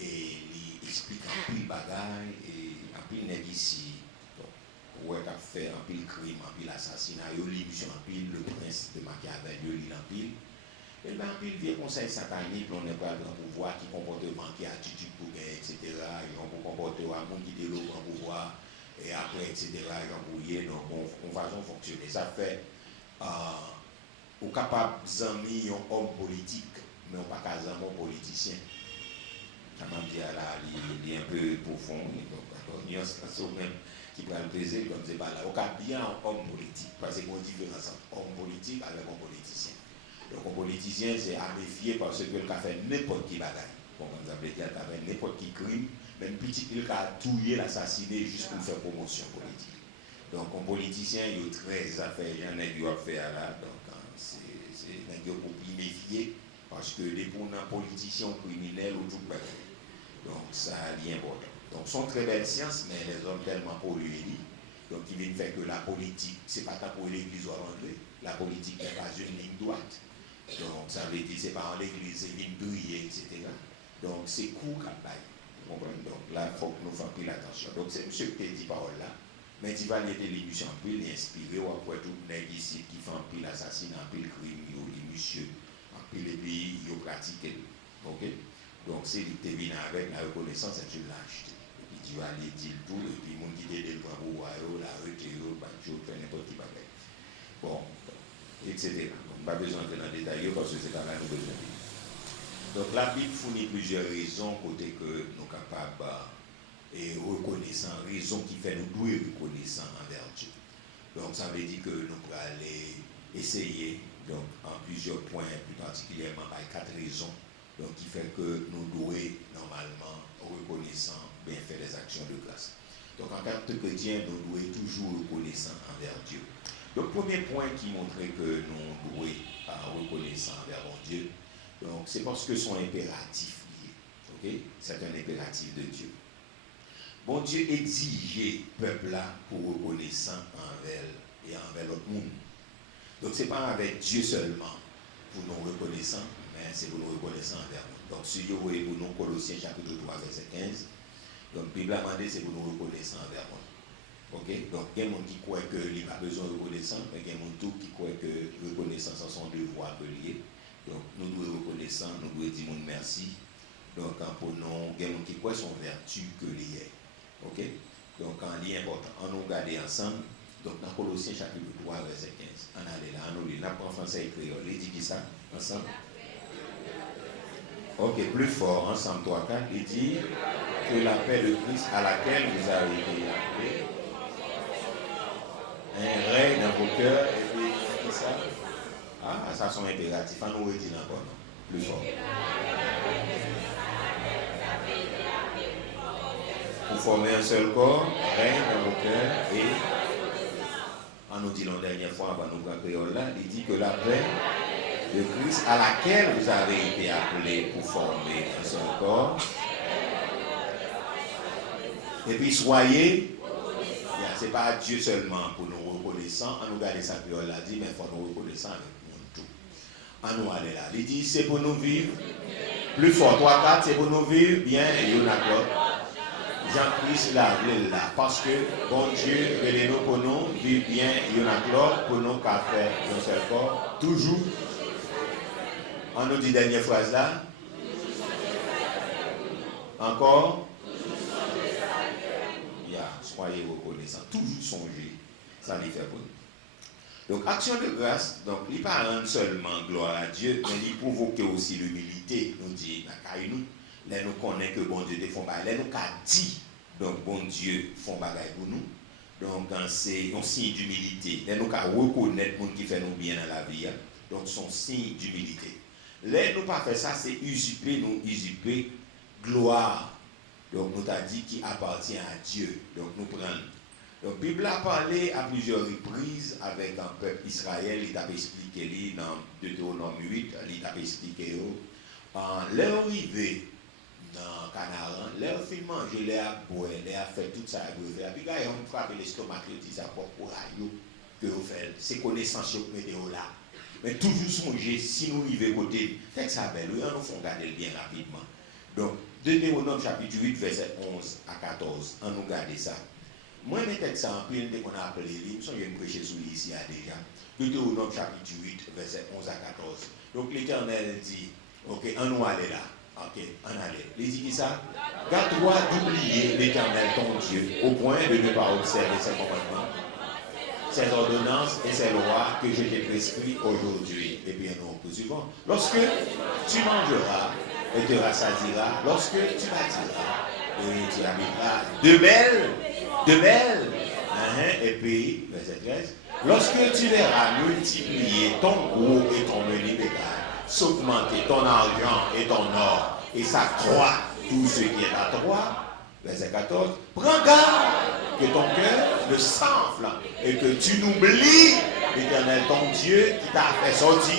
et il explique en pile bagaille, et en pile n'est ici, donc, ouais, qu'a fait en pile crime, en pile assassinat, il lit en pile le prince de Machiavel, il lit en pile. Et bien, en pile, vieux conseil satanique, on n'est pas grand pouvoir, qui comportement, qui attitude pour gagner, etc. Ils ont pour comportement, qui développe un pouvoir, et après, etc. Ils ont brouillé, donc on va fonctionner. Ça fait. Ou capable d'amis un homme politique, mais on pas qu'à un politicien. Ça m'a dit là, il est un peu profond, donc il y a un même qui prend le plaisir, comme c'est pas là. On a bien un homme politique, parce qu'il y a une différence entre homme politique avec un politicien. Donc un politicien, c'est à méfier parce qu'il a fait n'importe qui bagaille. Comme ça veut dire, il a fait n'importe qui crime, même petit, il a tué, l'assassiné juste pour faire promotion politique. Donc un politicien, il a 13 affaires, il y en a qui ont fait là, donc c'est pour méfier parce que les bons politiciens criminels ou tout le monde. Donc ça a rien important. Donc sont très belles sciences, mais les hommes tellement pollués. Donc ils viennent faire que la politique, c'est pas tant pour l'église ou l'anglais. La politique n'est pas une ligne droite. Donc ça veut dire c'est pas en l'église, c'est une briller, etc. Donc c'est court qu'à bail. Vous comprenez? Donc là, il faut que nous fassions plus attention. Donc c'est monsieur qui t'a dit parole là. Mais tu vas aller télévision en pile, inspiré, ou après tout, les ici qui font un pile assassinat, un pile crime, monsieur, en pile et puis ils pratiquent. Ok? Donc c'est lui qui vient avec la reconnaissance et tu l'as acheté. Et puis tu vas aller dire tout, et puis mon qui t'aide le pouvoir, la retiré, banjo, faire n'importe qui bagage. Bon, etc. Donc pas besoin de dans le détail parce que c'est pas là nous besoin. Donc la Bible fournit plusieurs raisons côté que nous sommes capables et reconnaissant, raison qui fait nous douer reconnaissant envers Dieu. Donc ça veut dire que nous pouvons aller essayer, donc en plusieurs points, plus particulièrement par 4 raisons, donc qui fait que nous devons normalement reconnaissant, bien faire des actions de grâce. Donc en tant que chrétien, nous devons toujours reconnaissant envers Dieu. Donc premier point qui montrait que nous devons reconnaissant envers mon Dieu, donc c'est parce que son impératif lié. Okay? C'est un impératif de Dieu. Bon Dieu exigeait le peuple là pour reconnaissant envers et envers l'autre monde. Donc ce n'est pas avec Dieu seulement pour nous reconnaissant, mais c'est pour nous reconnaissant envers nous. Donc si vous voyez pour nous Colossiens chapitre 3 verset 15, donc la Bible a demandé c'est pour nous reconnaissant envers nous. Ok? Donc il y a des gens qui croient qu'il n'y a pas besoin de reconnaissance, mais il y a des gens qui croient que reconnaissance sont devoir lié. Donc nous devons reconnaissant, nous devons dire merci. Donc pour nous, il y a des gens qui croient son vertu que lié. Ok? Donc, en lien important, on nous regarde ensemble. Donc, dans Colossiens chapitre 3, verset 15. On allait là, on nous lit. N'a pas en français et créole. Il dit ça ensemble? Ok, plus fort, ensemble, 3, 4. Il dit que la paix de Christ à laquelle vous avez été appelés, un règne dans vos cœurs, et puis, c'est ça? Ah, ça sont impératifs. On nous redit encore. Plus fort. Pour former un seul corps, règne dans vos cœurs et on nous dit la dernière fois avant nous créole là, il dit que la paix de Christ à laquelle vous avez été appelés pour former un seul corps. Et puis soyez, c'est pas Dieu seulement pour nous reconnaissants, on nous garder sa créole là, dit mais il faut nous reconnaissants avec nous tout. On nous aller là. Il dit c'est pour nous vivre plus fort. 3, 4, c'est pour nous vivre bien et il y en a quoi. Jean-Christ là, parce que bon Dieu, relève-nous pour nous, vivre bien, il y en a quoi, pour nous qu'à faire un seul corps, toujours. On nous dit dernière phrase là. Encore. Soyez reconnaissants, toujours songer, ça les fait pour nous. Donc, action de grâce, donc, il ne pas rendre seulement gloire à Dieu, mais il provoque aussi l'humilité. Nous dit, là, nous connaissons que bon Dieu te font bagaille, là, nous qu'a dit, donc, bon Dieu font bagaille pour nous. Donc, c'est un signe d'humilité. Là, nous qu'a reconnaître le monde qui fait nous bien dans la vie. Donc, c'est un signe d'humilité. Là, nous pas faire ça, c'est usurper gloire. Donc, nous t'a dit qui appartient à Dieu. Donc, nous prenons. Donc, la Bible a parlé à plusieurs reprises avec un peuple Israël. Il t'a expliqué dans Deutéronome 8, il t'a expliqué leur arrivée dans Canaan, leur fin manger, leur boire, leur fait tout ça. Et puis, quand ils ont frappé l'estomac, ils disent à quoi que vous faites. C'est connaissance que vous là. Mais toujours songer, si nous arrivons côté, fait que ça belle, on nous fait garder bien rapidement. Donc, Deutéronome chapitre 8, verset 11 à 14. On nous garde ça. Moi, je mets ça en pile dès qu'on a appelé lui. Je vais me prêcher sur lui ici déjà. Deutéronome chapitre 8, verset 11 à 14. Donc, l'Éternel dit, ok, on nous aller là. Ok, on allait. Il dit ça. Garde-toi d'oublier l'Éternel ton Dieu, au point de ne pas observer ses commandements, ses ordonnances et ses lois que je t'ai prescrits aujourd'hui. Et bien, nous poursuivons. Lorsque tu mangeras, et te rassasiera lorsque tu bâtiras et tu habiteras de belles, et puis, verset 13, lorsque tu verras multiplier ton gros et ton menu bétail, s'augmenter ton argent et ton or, et s'accroître tout ce qui est à toi, verset 14, prends garde que ton cœur ne s'enfle et que tu n'oublies l'Éternel ton Dieu qui t'a fait sortir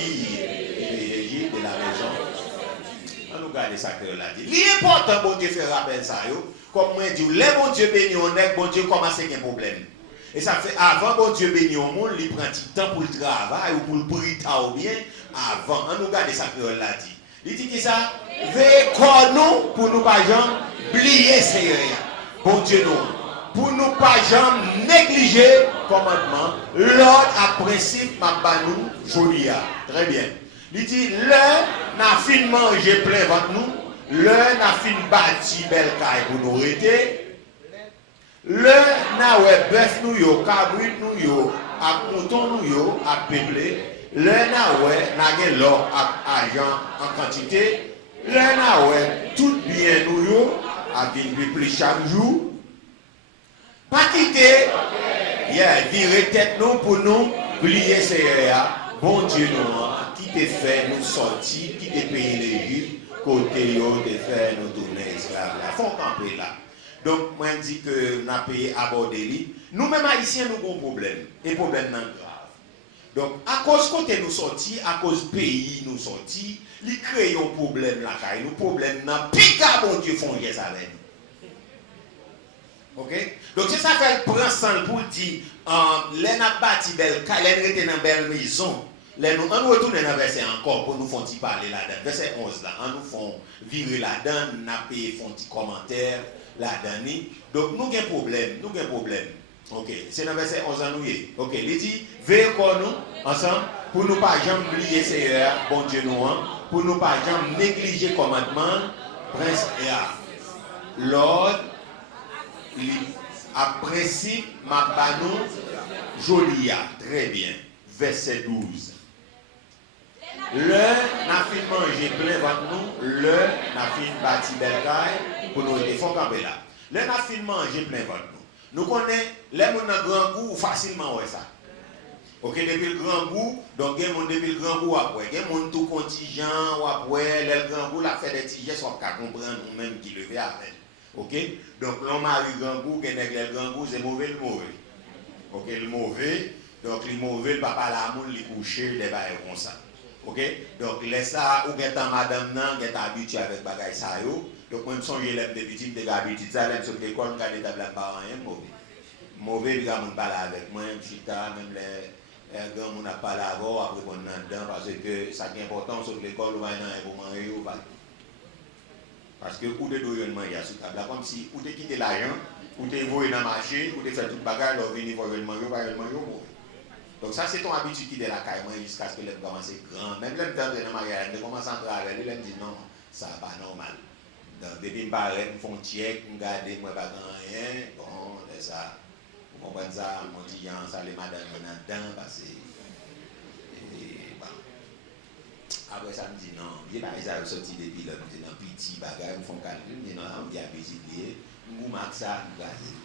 de la maison. On nous garde ça que là dit. L'important bon Dieu fait rappel ça yo. Comme moi dit, les bon Dieu béni on est, bon Dieu commence à avoir un problème. Et ça fait avant bon Dieu béni au monde, il prend du temps pour le travail ou pour le prier ou bien avant. On nous garde ça que là dit. Il dit que ça veille comme nous pour nous pas jamais oublier Seigneur. Bon Dieu nous pour nous pas jamais négliger commandement, l'ordre à principe m'a banou jolia. Très bien. Il dit, le n'a fin manger plein ventre nous, le n'a fin bâti belle caille pour nous arrêter, le n'a ouais bœuf nous yo, cabrit nous yo, à mouton nous yo, à peupler, le n'a ouais n'a gen l'or à argent en quantité, le n'a ouais tout bien nous yo, à venir plus chaque jour, pas quitter, virer tête nous pour nous, plier Seigneur, bon Dieu nous. Qui te fait nous sortir, qui te paye l'Égypte, côté yo te fait nous tourner esclaves là. Faut camper là. Donc, moi je dis que nous avons payé aborder lui. Nous-mêmes haïtiens nous avons un problème. Et problème non grave. Donc, à cause côté nous sortis, à cause pays nous sortis, il crée un problème là. Nous problème non, pica bon Dieu font ça avec nous. Ok? Donc, c'est ça fait prend sang pour dire, les n'a bâti belle, les rete dans belle maison. Là, nous retournons dans le verset encore pour nous faire parler là-dedans. Verset 11 là, on nous fait virer là-dedans, nous avons fait des commentaires là-dedans. Donc nous avons un problème. Ok, c'est dans le verset 11 nous y. Ok, il dit, veillez comme nous, ensemble, pour nous pas jamais oublier Seigneur, bon Dieu nous, pour nous pas jamais négliger le commandement, prince et l'ordre, à principe, ma banou, jolia, très bien. Verset 12. Le n'a fin manger plein ventre nous, le n'a fin bâti belle caille pour nous aider. Faut camper là. Le n'a fin manger plein ventre nous. Nous connaissons les gens dans grand goût facilement ouais ça. Ok, depuis le grand bout, donc il y a monde depuis le grand bout après, il y a monde tout contingent ou après, le grand bout la fait des tiges, soit qu'à comprendre nous-mêmes qui le fait avec. Ok, donc l'homme a eu grand bout, le grand bout, c'est mauvais le mauvais. Ok, le mauvais, donc le mauvais, le papa la moun, il couché, les bails comme ça. Ok, donc laisse ça, ou get madame nan, get habitué avec bagay ça yo. Donc même son élève de petit, de habitué ça, même sur l'école, quand il table pas rien mauvais. Mauvais, il va me parler avec moi, même les grands moun a parlé avant, après qu'on est dedans, parce que ça qui est important sur l'école, ou va dans un manger ou pas. Parce que ou de doyer manger sur table, comme si ou de quitter l'argent, ou de voyer dans le marché, ou de faire tout le bagage, ou venir pour le manger, ou pas le manger. Donc ça c'est ton habitude qui est la caille jusqu'à ce que les commencent grand. Même les gens dans le mariage, ils commencent à travailler, ils disent non, ça n'est pas normal. Donc depuis que je parle, ils font check, ils regardent, moi pas rien, bon, c'est ça. Vous comprenez ça, mon dit, ça les madames dedans, parce que bon. Après ça me dit non, il n'y a pas ça sorti depuis là, dans petit bagage, ils font calcul, mais non, on dit à petit lié, vous marquez ça, vous gardez.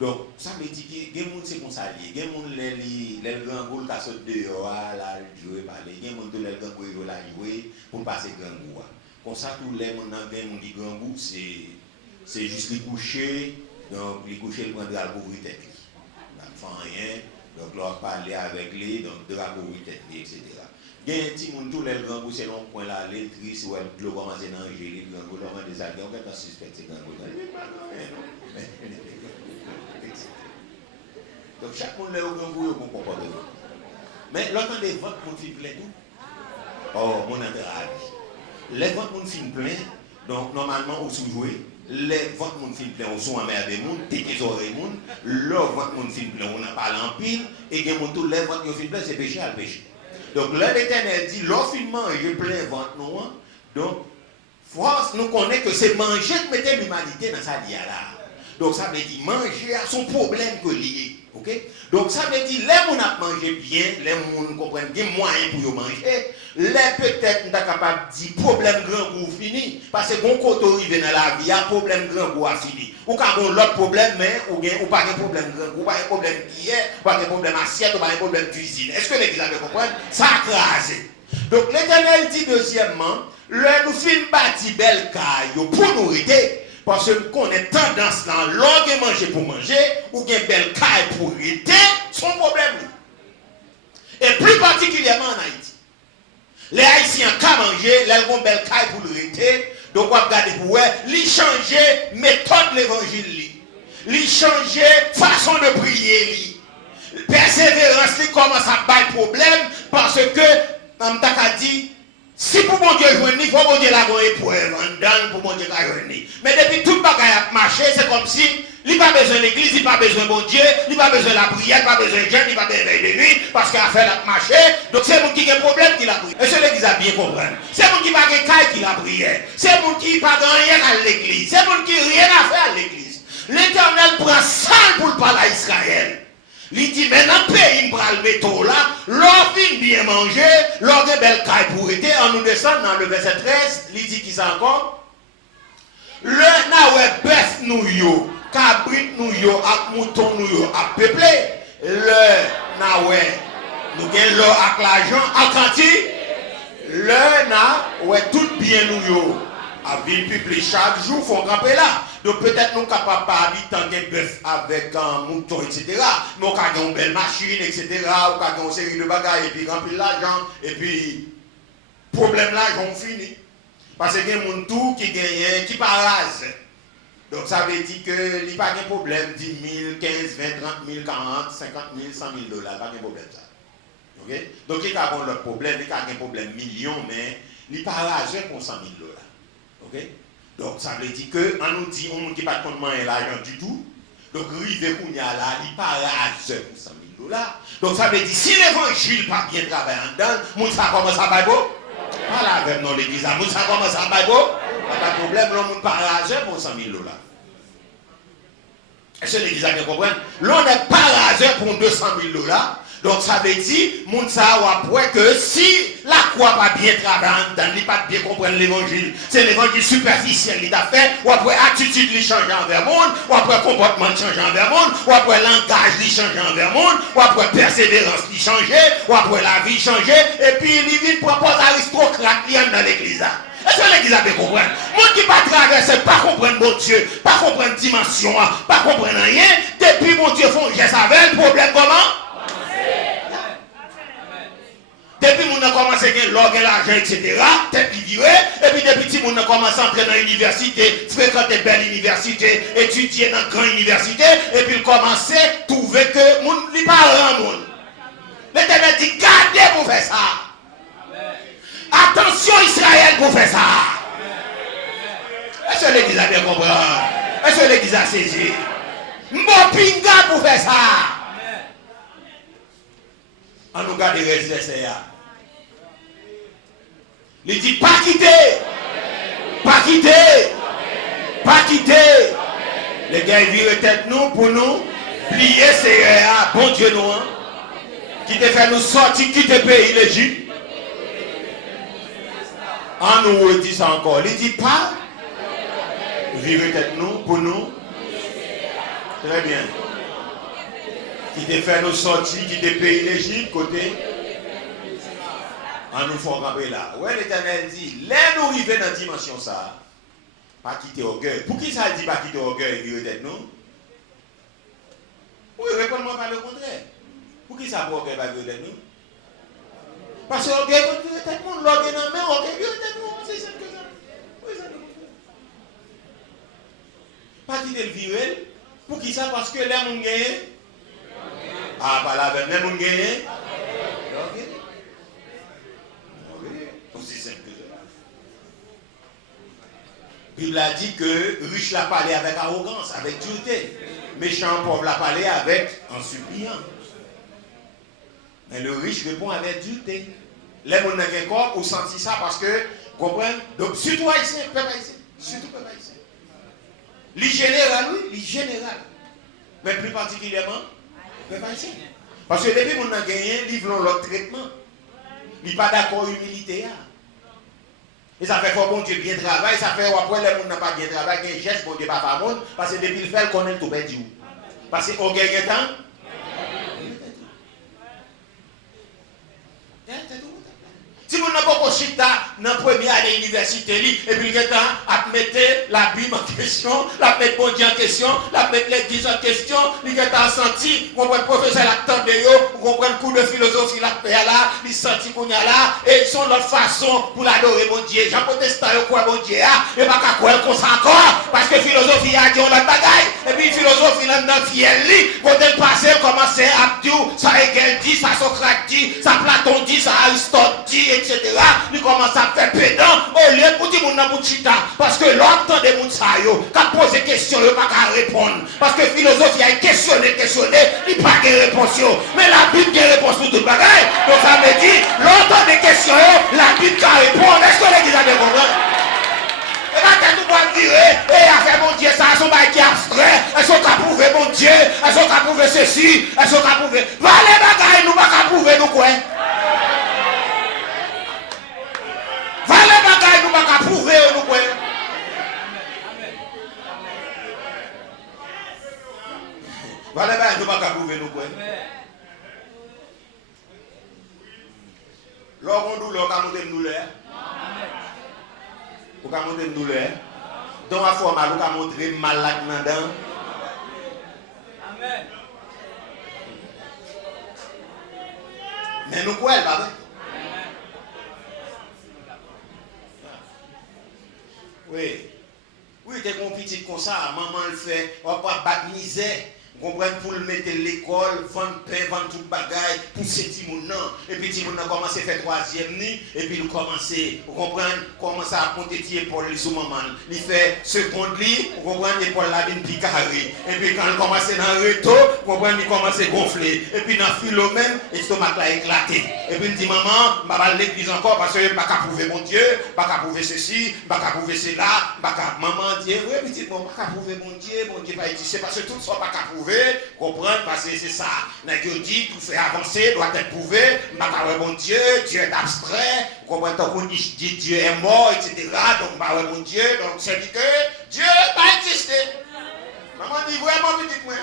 Donc, ça veut dire que les gens c'est comme ça, les gens les grands goûts qui sont dehors, là, jouer, parler, les gens les grands goûts là jouer pour passer grand goût. Comme ça, tous les gens qui ont grand goût, c'est juste les coucher, donc les coucher, ils prennent de la couvrir tête. Ils ne font rien, donc leur parler avec les, donc de la couvrir tête, etc. Il y a un petit monde, tous les grands goûts, c'est long point là, les tristes, ou le commence à manger, les grands goûts, leur des algues, on va suspecter les grands goûts. Donc chaque monde est au grand goût, au comportement. Mais lorsqu'on des votes pour film plein tout, oh, mon intérêt. Les votes pour film plein, donc normalement, on sous-joué, les votes pour film plein, on sont en mer des mondes, t'es qu'ils auraient monde, leur vote pour film plein, on en parle en pile, et que tous les votes pour film plein, c'est péché à péché. Donc l'Éternel dit, leur film manger plein vote nous, donc, force nous connaît que c'est manger que mettait l'humanité dans sa vie là. Donc ça veut dire manger à son problème que lié. Okay? Donc ça veut dire les gens qui mangent bien, les gens comprennent bien moyens pour manger, les peut-être nous sommes capables de dire problème grand goût fini. Parce que quand on arrive dans la vie, il y a problème grand goût à fini. Ou quand on a l'autre problème, mais ou pas de problème grand goût, pas de problème hier, pas de problème assiette, pas de problème cuisine. Est-ce que l'église avait compris? Ça a crasé. Donc l'Éternel dit deuxièmement, nous films bâti belle caille pour nous aider. Parce qu'on est tendance dans l'orgue manger pour manger, ou bien belle caille pour aider, son problème. Et plus particulièrement en Haïti. Les Haïtiens qui manger, ils ont belle caille pour aider, donc on va regarder pour eux, ils changer méthode de l'évangile, ils changer façon de prier, persévérance, ils commencent à battre problème, parce que, on t'a dit, si pour mon Dieu joindre, il faut mon Dieu la épreuve pour mon Dieu la joindre. Mais depuis tout le bagage a marché, c'est comme si il n'a pas besoin de l'église, il n'a pas besoin de mon Dieu, il n'a pas besoin de la prière, il n'a pas besoin de jeûne, il n'a pas besoin de nuit, parce qu'il a fait la marché. Donc c'est mon qui a un problème qui l'a prié. Et c'est l'église a bien compris. C'est mon qui n'a pas de caille qui l'a prié. C'est mon qui n'a pas rien à l'église. C'est mon qui n'a rien à faire à l'église. L'Éternel prend ça pour parler à Israël. Il dit, mais dans le pays, il prend le métaux là, l'on fin bien manger, l'on a belle caille pour été, on nous descend dans le verset 13, il dit qui ça encore? Le naoué bœuf nous yo, cabrit nous yo, ak mouton nous yo, à peuplé, le naoué, nous gagnons l'eau avec l'argent, à quanti, le naoué tout bien nous yo, à ville publique chaque jour, faut camper là. Donc peut-être nous sommes capables de parler de bœuf avec un mouton, etc. Mais on a une belle machine, etc. On a une série de bagages, et puis remplir l'argent, et puis problème l'argent fini. Parce qu'il y a des gens qui gagnent, qui parasent. Donc ça veut dire qu'il n'y a pas de problème, 10 000, 15 000, 20 30 000, 40 50 000, 100 000 $, pas de problème ça. Okay? Donc il y a un problème, il y a un problème million, mais il n'y a pas l'argent pour 100 000 $. Okay? Donc ça veut dire que on nous dit on qui pas de l'argent du tout. Donc rive qu'on y a là, il parle à 100 000 $. Donc ça veut dire si l'évangile pas bien travaillé en dedans, moun ça commence à bailler beau. Pas là avec nous l'église, moun ça commence à bailler beau. Pas de problème, l'on moun parle à 100 000 $. Est-ce que l'église a bien compris? L'on n'est pas à pour 200 000 $. Donc ça veut dire, moun sa ou après que si la croix pas bien travailler, il pas bien comprendre l'évangile, c'est l'évangile superficiel il a fait, ou après attitude il change envers le monde, ou après comportement change envers le monde, ou après langage il change envers le monde, ou après persévérance il change, ou après la vie change, et puis il vient propose aristocrate dans l'église. Est-ce que l'église a bien compris? Moi qui pas traverser, pas comprendre mon Dieu, pas comprendre dimension, pas comprendre rien, depuis mon Dieu font geste avec le problème comment? Depuis que nous avons commencé à gagner l'argent, etc., tête virée, et puis depuis que nous avons commencé à entrer dans l'université, fréquenter belle université, étudier dans une grande université, et puis commencer à trouver que nous ne sommes pas un monde. L'Éternel dit, gardez pour faire ça. Attention Israël pour faire ça. Est-ce que l'église a bien compris? Est-ce que l'église a saisi? Mbopinga pour faire ça. On nous garde les résultats. Il dit pas quitter. Pas quitter. Pas quitter. Les gars, ils virent tête nous pour nous. Plier c'est bon Dieu nous. Qui te fait nous sortir, quitter le pays l'Égypte. On nous dit ça encore. Il dit pas. Virez tête nous pour nous. Très bien. Qui te fait nous sortir, qui te paye l'Égypte, côté. On nous faut ramper là. Ouais, l'Éternel dit, là nous arrivons dans la dimension ça. Pas quitter orgueil. Pour qui ça dit pas quitter orgueil, virez tête nous? Oui, réponds-moi par le contraire. Pour qui ça pour orgueil va virer tête nous? Parce que orgueil, tout le monde l'orgueil dans la main, orgueil virer tête nous, c'est simple que ça. Oui, ça pas quitter le virer. Pour qui ça? Parce que là, on gagne. Ah, pas la même, on gagne. Aussi simple que ça. La Bible a dit que riche l'a parlé avec arrogance, avec dureté. Méchant pauvre l'a parlé avec en suppliant. Mais le riche répond avec dureté. Les gens n'ont pas corps ou senti ça parce que, vous comprenez? Donc, surtout ici, peuple ici. Surtout peuple ici. Les général, oui, les général. Mais plus particulièrement, peuple ici. Parce que depuis qu'on a gagné, ils veulent leur traitement. Ils ne sont pas d'accord avec l'humilité. Et ça fait que bon Dieu bien travail, ça fait après les gens n'ont pas bien travail, il y a un geste bon Dieu pas faire monde, parce que depuis le fait, le connaît tout perdu. Parce qu'on gagne un temps. Si vous n'avez pas chita dans la première année université, et puis le temps à mettre la Bible en question, la mettre bon Dieu en question, la mettre l'église en question, il est senti, vous comprenez le professeur l'attend de vous, vous comprenez le coup de philosophie la paix là, il senti qu'on y a là, et ils sont leur façon pour l'adorer mon Dieu. Jean protestant quoi mon Dieu, et pas qu'à quoi comme ça encore, parce que philosophie a dit on la bagaille, et puis philosophie là dans fiel li, quand elle passe, commence à dire, ça Hegel dit, ça Socrate dit, ça Platon dit, ça Aristote dit, etc. Il commence à faire pédant au lieu pour dire mon chita. Parce que l'autre des gens qui posent des questions, il n'y a pas qu'à répondre. Parce que philosophie a questionné, il n'y a pas de réponse. Mais la Bible a réponse pour tout le bagage. Donc ça me dit, l'autre des questions, la Bible a répondre. Est-ce que l'église a bien compris? Et là, quand nous allons dire, a fait mon Dieu, ça, son bail qui est abstrait. Est-ce qu'on a prouvé mon Dieu? Est-ce qu'on a prouvé ceci? Est-ce qu'on a prouvé? Va les bagailles, nous ne pouvons pas prouver nous quoi? Va les bagailles, nous ne pouvons pas prouver nous quoi? Va les bagailles, nous ne pouvons pas prouver nous quoi? L'or on douleur, on monter une douleur. On peut monter une douleur. Dans la forme, on peut montrer malade dedans. Amen. Mais nous quoi, papa? Oui. Oui, t'es mon petit comme ça, maman le fait, on va pas battre misère. Vous comprenez, pour le mettre à l'école, vendre pain, vendre tout le bagage, pour ces petits gens. Et puis, les petits gens ont commencé à faire troisième nuit, et puis ils ont commencé, vous comprenez, commencé à monter les épaules sous maman. Il fait seconde lit, vous comprenez, l'épaule là, une pique carrée. Et puis, quand il commence dans le retour, vous comprenez, il commence à gonfler. Et puis, dans le philomène, l'estomac là éclaté. et puis il dit maman, je vais à l'église encore parce que je ne vais pas prouver mon Dieu, je ne vais pas prouver ceci, je ne vais pas prouver cela, maman dit, oui, petit, je ne vais pas prouver mon Dieu pas exister parce que tout ne soit pas prouver, comprendre, parce que c'est ça. Nous dit, tout fait avancer, doit être prouvé, je ne vais pas mon Dieu, Dieu est abstrait, comprendre, on dit Dieu est mort, etc. Donc, je ne vais pas mon Dieu, donc c'est dit que Dieu pas exister. Maman dit, vraiment, petit, moi.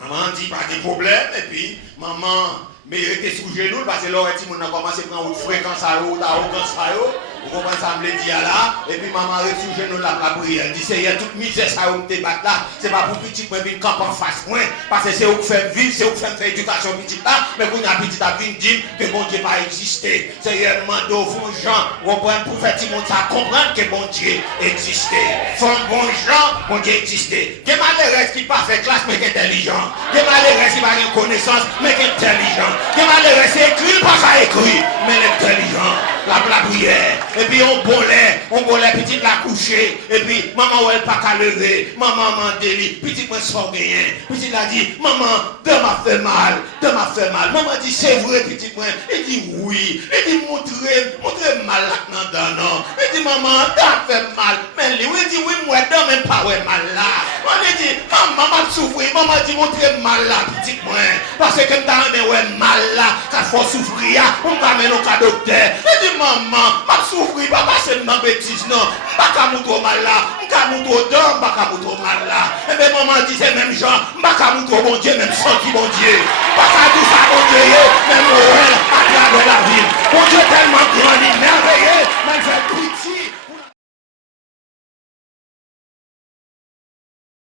Maman dit pas de problème et puis maman mais il était sous genou parce que là on a commencé à prendre une fréquence à l'eau, arrogance à l'eau. Vous comprenez ça me dit là et puis maman est sous genou là la prière. Elle dit Seigneur toute misère ça on te battre là, c'est pas pour petit moi venir camp en face moi parce que c'est où faire vivre, c'est où faire éducation petit là, mais quand a petit à venir dire que bon Dieu pas exister. Seigneur demande aux gens, comprendre pour faire tout monde ça comprendre que bon Dieu existait. Sont bons gens, bon Dieu existait. Des malheureux qui pas fait classe mais qui intelligent. Des malheureux qui pas de connaissance mais qui intelligent. Des malheureux c'est écrit pas ça écrit mais l'intelligent. La prière. Et puis on bolait, petite la coucher. Et puis maman elle pas qu'à lever. Maman m'a dit, petite moi sort gagné. Petite a dit, maman, de m'a fait mal. Maman dit, c'est vrai, petite moi. Il dit oui. Il dit, montrez mal là non. Il dit, maman, t'as fait mal. Mais lui, il dit, oui, moi, dans même pas ouais mal là. On dit, maman m'a souffert. Maman dit, montrez mal là, petite moi. Parce que t'as ouais mal là. Quand faut souffrir, on va mettre au cas docteur. Il dit, maman, m'a souffrir, pas passer dans bêtise non. Pas qu'à mouto mal là. M'ka mouto d'homme, pas qu'à mouto mal là. Et bien maman dit, c'est même gens. Pas qu'à mouto bon Dieu, même senti bon Dieu. Pas qu'à tout ça bon Dieu, même Noël.